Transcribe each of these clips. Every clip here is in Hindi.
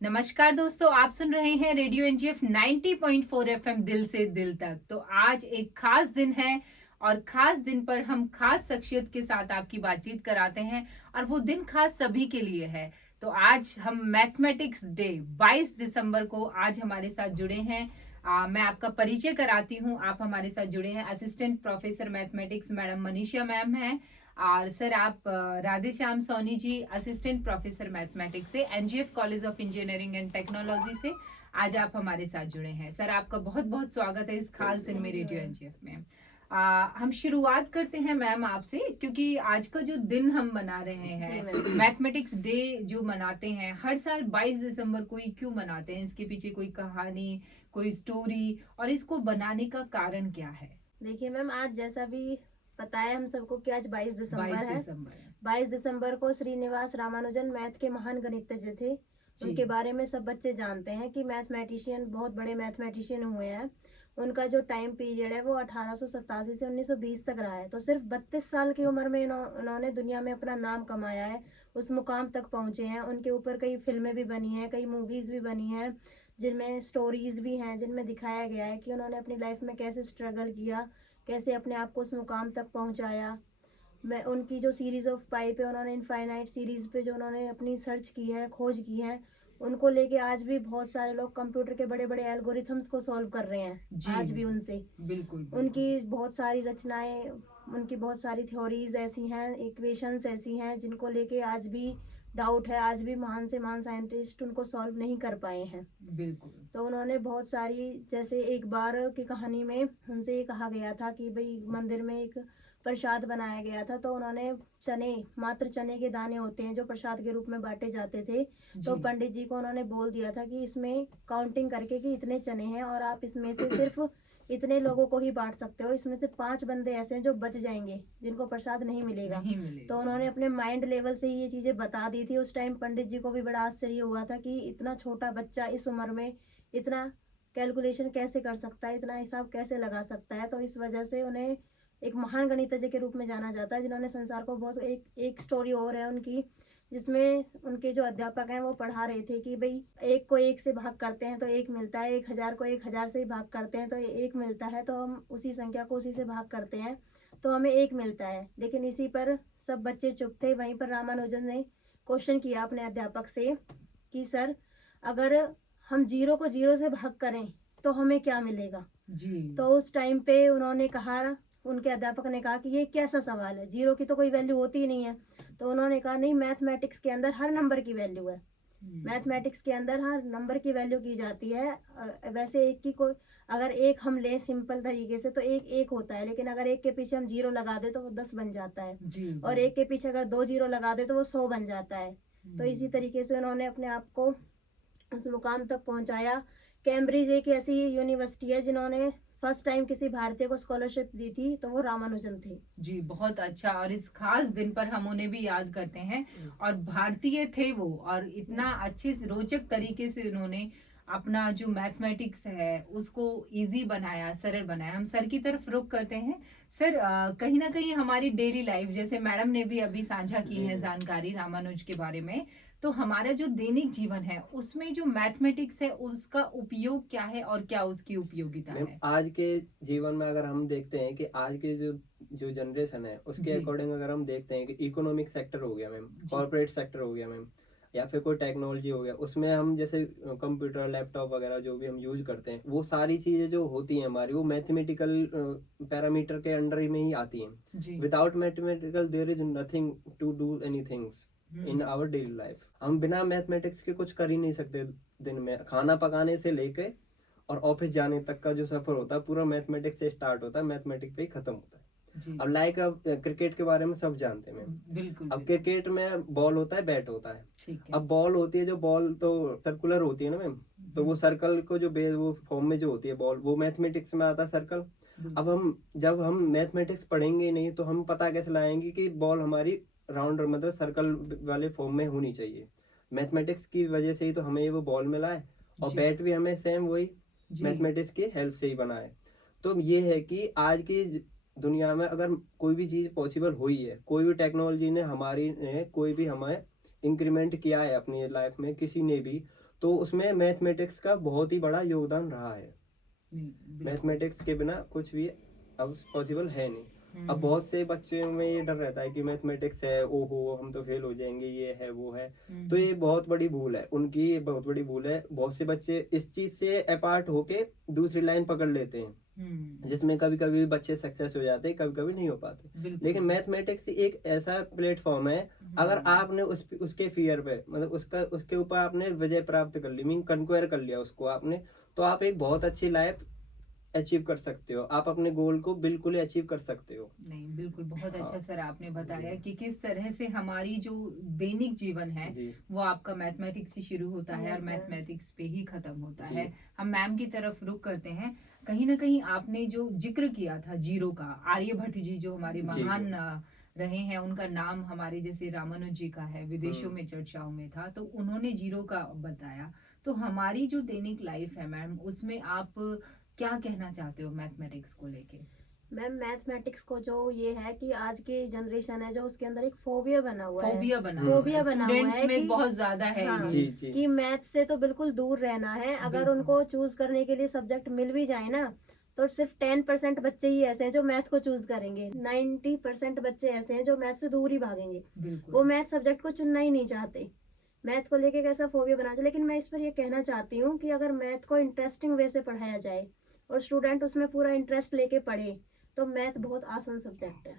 नमस्कार दोस्तों, आप सुन रहे हैं रेडियो एनजीएफ 90.4 एफएम दिल से दिल तक। तो आज एक खास दिन है और खास दिन पर हम खास शख्सियत के साथ आपकी बातचीत कराते हैं और वो दिन खास सभी के लिए है। तो आज हम मैथमेटिक्स डे 22 दिसंबर को आज हमारे साथ जुड़े हैं। मैं आपका परिचय कराती हूँ। आप हमारे साथ जुड़े हैं assistant professor mathematics madam Manisha ma'am हैं। और सर आप Radhe Shyam Soni ji assistant professor mathematics से NGF college of engineering and technology से आज आप हमारे साथ जुड़े हैं। सर आपका बहुत बहुत स्वागत है इस खास दिन में रेडियो एनजीएफ में। हम शुरुआत करते हैं मैम आपसे, क्योंकि आज का जो दिन हम मना रहे हैं मैथमेटिक्स डे जो मनाते हैं हर साल 22 दिसंबर को ही क्यों मनाते हैं? इसके पीछे कोई कहानी, कोई स्टोरी और इसको बनाने का कारण क्या है? देखिए मैम, आज जैसा भी पता है हम सबको कि आज 22 दिसंबर 22 है। दिसंबर है 22 दिसंबर को श्रीनिवास रामानुजन मैथ के महान गणितज्ञ थे। उनके बारे में सब बच्चे जानते हैं कि मैथमेटिशियन, बहुत बड़े मैथमेटिशियन हुए हैं। उनका जो टाइम पीरियड है वो 1887 से 1920 तक रहा है। तो सिर्फ 32 साल की उम्र में उन्होंने दुनिया में अपना नाम कमाया है, उस मुकाम तक पहुंचे हैं। उनके ऊपर कई फिल्में भी बनी हैं, कई मूवीज भी बनी हैं, जिनमें स्टोरीज भी हैं, जिनमें दिखाया गया है कि उन्होंने अपनी लाइफ में कैसे स्ट्रगल किया, कैसे अपने आप को उस मुकाम तक पहुंचाया। मैं उनकी जो सीरीज ऑफ पाइप है, उन्होंने इनफाइनाइट सीरीज पे जो उन्होंने अपनी सर्च की है, खोज की है, उनको लेके आज भी बहुत सारे लोग कंप्यूटर के बड़े बड़े एल्गोरिथम्स को सॉल्व कर रहे हैं आज भी उनसे। बिल्कुल। उनकी बहुत सारी रचनाएं, उनकी बहुत सारी थ्योरीज ऐसी हैं, इक्वेशंस ऐसी हैं जिनको लेके आज भी डाउट है, आज भी महान से महान साइंटिस्ट उनको सॉल्व नहीं कर पाए हैं। बिल्कुल। तो उन्होंने बहुत सारी, जैसे एक बार की कहानी में उनसे ये कहा गया था कि भाई मंदिर में एक प्रसाद बनाया गया था, तो उन्होंने चने, मात्र चने के दाने होते हैं जो प्रसाद के रूप में बांटे जाते थे, तो पंडित जी को उन्होंने बोल दिया था कि इसमें काउंटिंग करके कि इतने चने हैं और आप इसमें से सिर्फ इतने लोगों को ही बांट सकते हो, इसमें से 5 बंदे ऐसे हैं जो बच जाएंगे, जिनको प्रसाद नहीं मिलेगा। तो उन्होंने अपने माइंड लेवल से ही ये चीजें बता दी थी। उस टाइम पंडित जी को भी बड़ा आश्चर्य हुआ था कि इतना छोटा बच्चा इस उम्र में इतना कैलकुलेशन कैसे कर सकता है, इतना हिसाब कैसे लगा सकता है। तो इस वजह से उन्हें एक महान गणितज्ञ के रूप में जाना जाता है, जिन्होंने संसार को बहुत, एक स्टोरी और है उनकी, जिसमें उनके जो अध्यापक हैं वो पढ़ा रहे थे कि भाई 1 को 1 से भाग करते हैं तो 1 मिलता है, 1000 को 1000 से भाग करते हैं तो 1 मिलता है, तो हम उसी संख्या को उसी से भाग करते हैं तो हमें 1 मिलता है। लेकिन इसी पर सब बच्चे चुप थे। वहीं पर रामानुजन ने क्वेश्चन किया अपने अध्यापक से कि सर, अगर हम 0 को 0 से भाग करें तो हमें क्या मिलेगा? तो उस टाइम पे उन्होंने कहा, उनके अध्यापक ने कहा कि ये कैसा सवाल है, 0 की तो कोई वैल्यू होती ही नहीं है। तो उन्होंने कहा नहीं, मैथमेटिक्स के अंदर हर नंबर की वैल्यू है। मैथमेटिक्स के अंदर हर नंबर की वैल्यू की जाती है। वैसे एक की कोई, अगर एक हम लें सिंपल तरीके से तो एक एक होता है, लेकिन अगर एक के पीछे हम 0 लगा दे तो वो 10 बन जाता है। और एक के पीछे अगर 2 0 लगा दे तो वो 100 बन जाता है। तो इसी तरीके से उन्होंने अपने आप को उस मुकाम तक पहुंचाया। कैम्ब्रिज एक ऐसी यूनिवर्सिटी है जिन्होंने फर्स्ट टाइम किसी भारतीय को स्कॉलरशिप दी थी, तो वो रामानुजन थे। जी, बहुत अच्छा। और इस खास दिन पर हम उन्हें भी याद करते हैं और भारतीय थे वो, और इतना अच्छे रोचक तरीके से उन्होंने अपना जो मैथमेटिक्स है उसको इजी बनाया, सरल बनाया। हम सर की तरफ रुख करते हैं। सर, कहीं ना कहीं हमारी डेली लाइफ, जैसे मैडम ने भी अभी साझा की है जानकारी रामानुज के बारे में, तो हमारा जो दैनिक जीवन है उसमें जो मैथमेटिक्स है उसका उपयोग क्या है और क्या उसकी उपयोगिता है? आज के जीवन में अगर हम देखते हैं कि आज के जो जो जनरेशन है उसके अकॉर्डिंग अगर हम देखते हैं कि इकोनॉमिक सेक्टर हो गया मैम, कॉर्पोरेट सेक्टर हो गया मैम, या फिर कोई टेक्नोलॉजी हो गया, उसमें हम जैसे कंप्यूटर, लैपटॉप वगैरह जो भी हम यूज करते हैं, वो सारी चीजें जो होती हैं हमारी, वो मैथमेटिकल पैरामीटर के अंडर में ही आती हैं। Without mathematical there is nothing to do anythings in our daily life. हम बिना मैथमेटिक्स के कुछ कर ही नहीं सकते। दिन में खाना पकाने से लेके और ऑफिस जाने तक का जो सफर होता है पूरा मैथमेटिक्स से स्टार्ट होता है, मैथमेटिक्स पे ही खत्म होता है। अब लाइक अब क्रिकेट के बारे में सब जानते हैं। बिल्कुल। अब क्रिकेट में बॉल होता है, बैट होता है। अब बॉल होती है, जो बॉल तो सर्कुलर होती है ना मैम, तो वो सर्कल को जो वो फॉर्म में जो होती है बॉल, वो मैथमेटिक्स में आता है सर्कल। अब जब हम मैथमेटिक्स पढ़ेंगे नहीं तो हम पता कैसे लाएंगे कि बॉल हमारी राउंड, मतलब सर्कल वाले फॉर्म में होनी चाहिए। मैथमेटिक्स की वजह से ही तो हमें वो बॉल मिला है, और बैट भी हमें सेम वही मैथमेटिक्स की हेल्प से ही बना है। तो ये है कि आज की दुनिया में अगर कोई भी चीज पॉसिबल हुई है, कोई भी टेक्नोलॉजी ने हमारी ने कोई भी हमें इंक्रीमेंट किया है अपनी लाइफ में किसी ने भी, तो उसमें मैथमेटिक्स का बहुत ही बड़ा योगदान रहा है। बिल्कुल। मैथमेटिक्स के बिना कुछ भी अब पॉसिबल है नहीं। अब हम्म, बहुत से बच्चों में ये डर रहता है कि मैथमेटिक्स है, ओहो हम तो फेल हो जाएंगे, ये है वो है। तो ये बहुत बड़ी भूल है उनकी, ये बहुत बड़ी भूल है। बहुत से बच्चे इस चीज से अपार्ट होके दूसरी लाइन पकड़ लेते हैं, जिसमें कभी कभी बच्चे सक्सेस हो जाते हैं, कभी कभी नहीं हो पाते। बिल्कुल। लेकिन मैथमेटिक्स एक ऐसा प्लेटफॉर्म है, अगर आपने उसके फियर पे, मतलब उसके ऊपर आपने विजय प्राप्त कर ली, मीन कन्क्वायर कर लिया उसको आपने, तो आप एक बहुत अच्छी लाइफ अचीव कर सकते हो। आप अपने गोल को बिल्कुल ही अचीव कर सकते हो। नहीं, बिल्कुल बहुत हाँ। अच्छा सर आपने बताया जी। कि किस तरह से हमारी जो दैनिक जीवन है जी वो आपका मैथमेटिक्स से शुरू होता है Yes, और sir. मैथमेटिक्स पे ही खत्म होता जी। है। हम मैम की तरफ रुख करते हैं। कहीं ना कहीं आपने जो जिक्र किया था जीरो का, आर्यभट्ट जी जो हमारे जी, महान जी। रहे हैं, उनका नाम हमारे जैसे रामानुज जी का है, विदेशों में चर्चाओं में था, तो उन्होंने जीरो का बताया। तो हमारी जो दैनिक लाइफ है मैम, उसमें आप क्या कहना चाहते हो मैथमेटिक्स को लेके? मैम मैथमेटिक्स को जो ये है कि आज की जनरेशन है जो उसके अंदर एक फोबिया बना हुआ है। फोबिया बना फोबिया बना हुआ स्टूडेंट्स है में कि बहुत ज्यादा है हाँ, जी, ये। जी। कि मैथ से तो बिल्कुल दूर रहना है। अगर बिल्कुल। उनको चूज करने के लिए सब्जेक्ट मिल भी जाए ना, तो सिर्फ 10% बच्चे ही ऐसे हैं जो मैथ को चूज करेंगे। 90% बच्चे ऐसे हैं जो मैथ से दूर ही भागेंगे। वो बिल्कुल। मैथ सब्जेक्ट को चुनना ही नहीं चाहते। मैथ को लेके कैसा फोबिया बना चाहिए। लेकिन मैं इस पर ये कहना चाहती हूँ कि अगर मैथ को इंटरेस्टिंग वे से पढ़ाया जाए और स्टूडेंट उसमें पूरा इंटरेस्ट लेके पढ़े, तो मैथ बहुत आसान सब्जेक्ट है।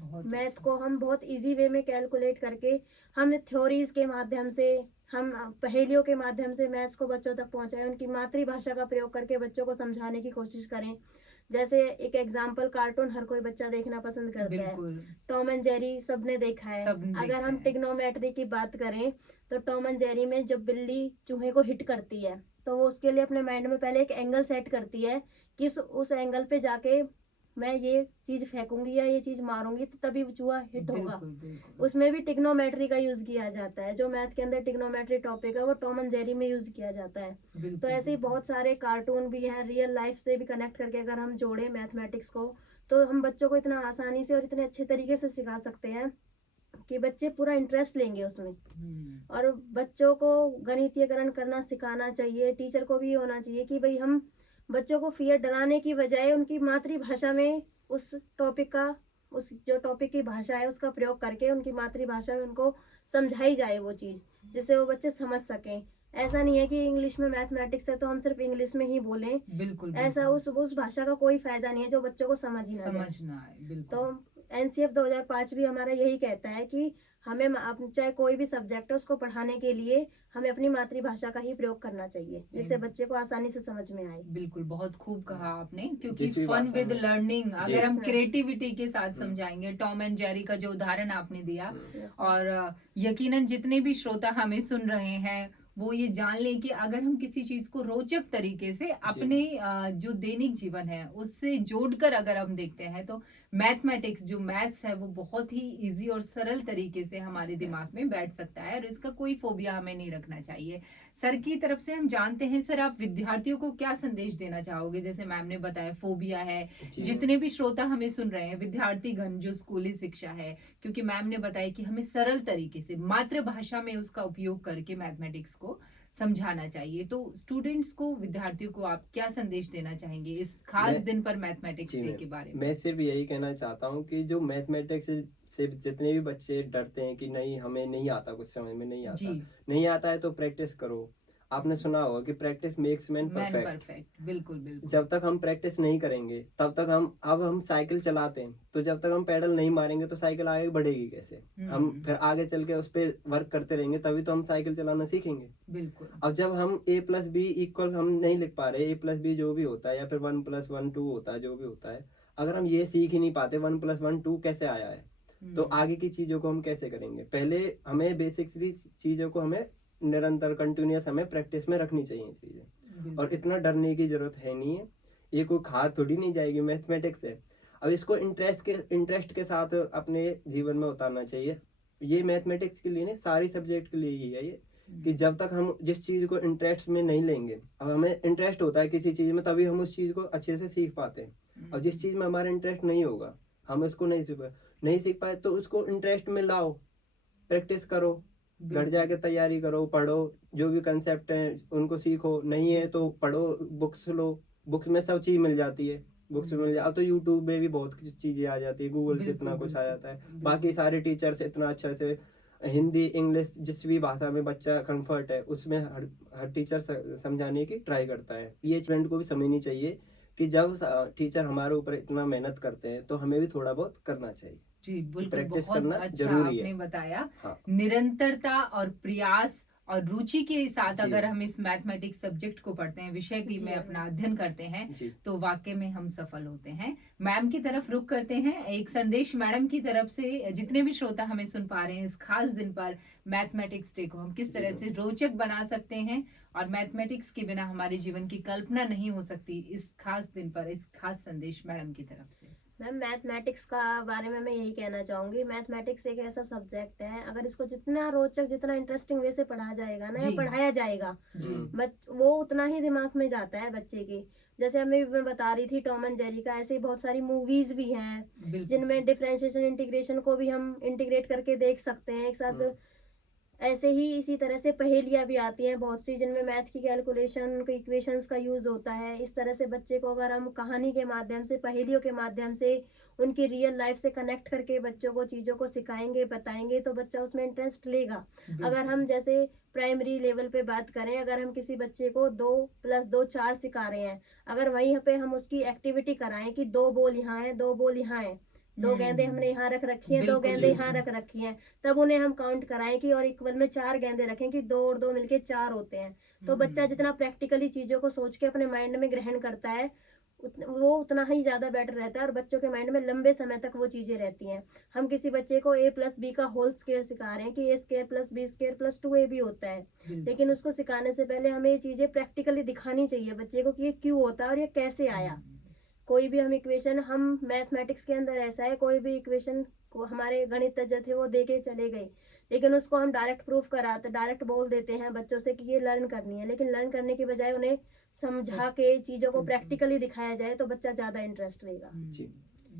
बहुत मैथ अच्छा। को हम बहुत इजी वे में कैलकुलेट करके, हम थ्योरीज के माध्यम से, हम पहेलियों के माध्यम से मैथ्स को बच्चों तक पहुंचाएं। उनकी मातृभाषा का प्रयोग करके बच्चों को समझाने की कोशिश करें। जैसे एक एग्जाम्पल, कार्टून हर कोई बच्चा देखना पसंद करता है। बिल्कुल। टॉम एंड जेरी सबने देखा है। सब अगर देखते हम हैं। टिग्नोमेट्री की बात करें, तो टॉम एंड जेरी में जब बिल्ली चूहे को हिट करती है, तो वो उसके लिए अपने माइंड में पहले एक एंगल सेट करती है कि उस एंगल पे जाके मैं ये चीज फेंकूंगी या ये चीज मारूंगी तो तभी वो चूहा हिट होगा। बिल्कुल बिल्कुल। उसमें भी टिग्नोमेट्री का यूज किया जाता है। जो मैथ के अंदर टिग्नोमेट्री टॉपिक है वो टॉम एंड जेरी में यूज किया जाता है। बिल्कुल। तो ऐसे ही बहुत सारे कार्टून भी हैं। रियल लाइफ से भी कनेक्ट करके अगर हम जोड़े मैथमेटिक्स को, तो हम बच्चों को इतना आसानी से और इतने अच्छे तरीके से सिखा सकते हैं कि बच्चे पूरा इंटरेस्ट लेंगे उसमें। और बच्चों को गणितीयकरण करना सिखाना चाहिए। टीचर को भी ये होना चाहिए कि भाई हम बच्चों को फियर डराने की बजाय उनकी मातृभाषा में उस टॉपिक का, उस जो टॉपिक की भाषा है उसका प्रयोग करके उनकी मातृभाषा में उनको समझाई जाए वो चीज़, जिससे वो बच्चे समझ सकें। ऐसा नहीं है कि इंग्लिश में मैथमेटिक्स है तो हम सिर्फ इंग्लिश में ही बोलें। बिल्कुल। ऐसा उस भाषा का कोई फायदा नहीं है जो बच्चों को समझ ही ना जाए। समझना है। बिल्कुल। तो एनसीएफ 2005 भी हमारा यही कहता है कि हमें चाहे कोई भी सब्जेक्ट है उसको पढ़ाने के लिए हमें अपनी मातृभाषा का ही प्रयोग करना चाहिए, जिससे बच्चे को आसानी से समझ में आए। बिल्कुल, बहुत खूब कहा आपने, क्योंकि जिस भी फन भाषा विद में। लर्निंग, जी। अगर हम Yes, sir. क्रिएटिविटी के साथ समझाएंगे, टॉम एंड जेरी का जो उदाहरण आपने दिया, Yes, sir. और यकीनन जितने भी श्रोता हमें सुन रहे हैं वो ये जान लें कि अगर हम किसी चीज को रोचक तरीके से अपने जो दैनिक जीवन है उससे जोड़कर अगर हम देखते हैं, तो मैथमेटिक्स जो मैथ्स है वो बहुत ही इजी और सरल तरीके से हमारे दिमाग में बैठ सकता है, और इसका कोई फोबिया हमें नहीं रखना चाहिए। सर की तरफ से हम जानते हैं, सर आप विद्यार्थियों को क्या संदेश देना चाहोगे? जैसे मैम ने बताया फोबिया है, जी। जितने भी श्रोता हमें सुन रहे हैं, विद्यार्थीगण जो स्कूली शिक्षा है, क्योंकि मैम ने बताया कि हमें सरल तरीके से मातृभाषा में उसका उपयोग करके मैथमेटिक्स को समझाना चाहिए, तो स्टूडेंट्स को, विद्यार्थियों को आप क्या संदेश देना चाहेंगे इस खास दिन पर मैथमेटिक्स जी डे मैम, के बारे में? मैं सिर्फ यही कहना चाहता हूँ कि जो मैथमेटिक्स से जितने भी बच्चे डरते हैं कि नहीं हमें नहीं आता, कुछ समझ में नहीं आता, जी। नहीं आता है तो प्रैक्टिस करो। आपने सुना होगा कि practice makes man man perfect. Perfect, बिल्कुल बिल्कुल। जब तक हम प्रैक्टिस नहीं करेंगे तब तक हम साइकिल चलाते हैं, तो जब तक हम पैडल नहीं मारेंगे तो साइकिल आगे बढ़ेगी कैसे? हम फिर आगे चल के उस पर वर्क करते रहेंगे, तभी तो हम साइकिल चलाना सीखेंगे। बिल्कुल। अब जब हम a+b हम नहीं लिख पा रहे, a+b जो भी होता है या फिर 1+1 2 होता है, जो भी होता है, अगर हम ये सीख ही नहीं पाते 1+1 2 कैसे आया है, तो आगे की चीजों को हम कैसे करेंगे? पहले हमें बेसिकली चीजों को हमें निरंतर कंटिन्यूअस हमें प्रैक्टिस में रखनी चाहिए चीजें, और इतना डरने की जरूरत है नहीं है। ये कोई खाद थोड़ी नहीं जाएगी, मैथमेटिक्स है। अब इसको इंटरेस्ट के साथ अपने जीवन में उतारना चाहिए। ये मैथमेटिक्स के लिए नहीं, सारी सब्जेक्ट के लिए ही है ये, कि जब तक हम जिस चीज को इंटरेस्ट में नहीं लेंगे, अब हमें इंटरेस्ट होता है किसी चीज में तभी हम उस चीज को अच्छे से सीख पाते हैं। और जिस चीज में हमारा इंटरेस्ट नहीं होगा, हम इसको नहीं सीख पाए तो उसको इंटरेस्ट में लाओ, प्रैक्टिस करो, घर बिल्कुल। जाके तैयारी करो, पढ़ो, जो भी कंसेप्ट है उनको सीखो, नहीं है तो पढ़ो, बुक्स लो, बुक्स में सब चीज मिल जाती है, बुक्स में मिल जा, अब तो यूट्यूब में भी बहुत चीजें आ जाती है, गूगल से बिल्कुल इतना कुछ आ बिल्कुल जाता है, बाकी बिल्कुल। सारे टीचर्स इतना अच्छा से हिंदी इंग्लिश जिस भी भाषा में बच्चा कंफर्ट है उसमें हर हर टीचर समझाने की ट्राई करता है। ये स्टूडेंट को भी समझनी चाहिए कि जब टीचर हमारे ऊपर इतना मेहनत करते हैं तो हमें भी थोड़ा बहुत करना चाहिए, जी बिल्कुल, प्रैक्टिस बहुत करना अच्छा जरूरी आपने है। बताया। हाँ निरंतरता और प्रयास और रुचि के साथ जी अगर हम इस मैथमेटिक्स सब्जेक्ट को पढ़ते हैं, विषय की जी में मैम। अपना अध्ययन करते हैं, जी तो वाकई में हम सफल होते हैं। मैम की तरफ रुख करते हैं, एक संदेश मैडम की तरफ से जितने भी श्रोता हमें सुन पा रहे हैं इस खास दिन पर, मैथमेटिक्स डे को हम किस जी तरह मैम। से रोचक बना सकते हैं, और मैथमेटिक्स के बिना हमारे जीवन की कल्पना नहीं हो सकती, इस खास दिन पर इस खास संदेश मैडम की तरफ से। मैम मैथमेटिक्स का बारे में मैं यही कहना चाहूँगी, मैथमेटिक्स एक ऐसा सब्जेक्ट है, अगर इसको जितना रोचक जितना इंटरेस्टिंग वे से पढ़ा जाएगा ना या जी पढ़ाया जाएगा, जी वो उतना ही दिमाग में जाता है बच्चे के। जैसे मैं बता रही थी टॉम एंड जेरी का, ऐसे ही बहुत सारी मूवीज भी हैं बिल्कुल जिनमें डिफरेंशिएशन इंटीग्रेशन को भी हम इंटीग्रेट करके देख सकते हैं एक साथ। ऐसे ही इसी तरह से पहेलियाँ भी आती हैं बहुत सी जिनमें मैथ की कैलकुलेशन के इक्वेशंस का यूज़ होता है। इस तरह से बच्चे को अगर हम कहानी के माध्यम से पहेलियों के माध्यम से उनकी रियल लाइफ से कनेक्ट करके बच्चों को चीज़ों को सिखाएंगे बताएंगे तो बच्चा उसमें इंटरेस्ट लेगा। अगर बिल्कुल। हम जैसे प्राइमरी लेवल पे बात करें, अगर हम किसी बच्चे को 2+2=4 सिखा रहे हैं, अगर वहीं पे हम उसकी एक्टिविटी कराएं कि 2 बॉल यहाँ है 2 बॉल यहाँ है, 2 गेंदे हमने यहाँ रख रखी हैं, 2 बिल्कुल गेंदे यहाँ बिल्कुल। रख रखी हैं, तब उन्हें हम काउंट कराएं कि और इक्वल में 4 गेंदे रखें कि 2 और 2 मिलके 4 होते हैं। तो बच्चा जितना प्रैक्टिकली चीजों को सोच के अपने माइंड में ग्रहण करता है वो उतना ही ज्यादा बेटर रहता है और बच्चों के माइंड में लंबे समय तक वो चीजें रहती हैं। हम किसी बच्चे को a+b का होल स्क्वायर सिखा रहे हैं कि a² + b² + 2a भी होता है, लेकिन उसको सिखाने से पहले हमें ये चीजें प्रैक्टिकली दिखानी चाहिए बच्चे को कि ये क्यों होता है और ये कैसे आया। कोई भी हम इक्वेशन, हम मैथमेटिक्स के अंदर ऐसा है कोई भी इक्वेशन को हमारे गणितज्ञ थे वो दे के चले गए, लेकिन उसको हम डायरेक्ट प्रूफ कराते डायरेक्ट बोल देते हैं बच्चों से कि ये लर्न करनी है, लेकिन लर्न करने के बजाय उन्हें समझा के चीज़ों को प्रैक्टिकली दिखाया जाए तो बच्चा ज़्यादा इंटरेस्ट लेगा। जी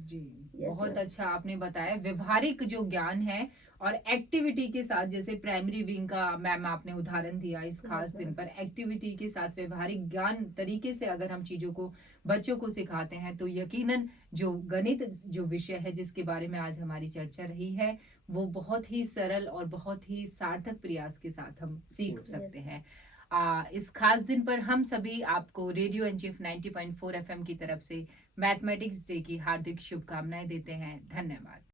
जी Yes, बहुत ma'am. अच्छा आपने बताया। व्यवहारिक जो ज्ञान है और एक्टिविटी के साथ, जैसे प्राइमरी विंग का मैम आपने उदाहरण दिया, इस खास Yes, दिन ma'am. पर एक्टिविटी के साथ व्यवहारिक ज्ञान तरीके से अगर हम चीजों को बच्चों को सिखाते हैं तो यकीनन जो गणित जो विषय है जिसके बारे में आज हमारी चर्चा रही है वो बहुत ही सरल और बहुत ही सार्थक प्रयास के साथ हम सीख जी। सकते Yes. हैं। इस खास दिन पर हम सभी आपको रेडियो एनजीएफ 90.4 एफएम की तरफ से मैथमेटिक्स डे की हार्दिक शुभकामनाएं देते हैं। धन्यवाद।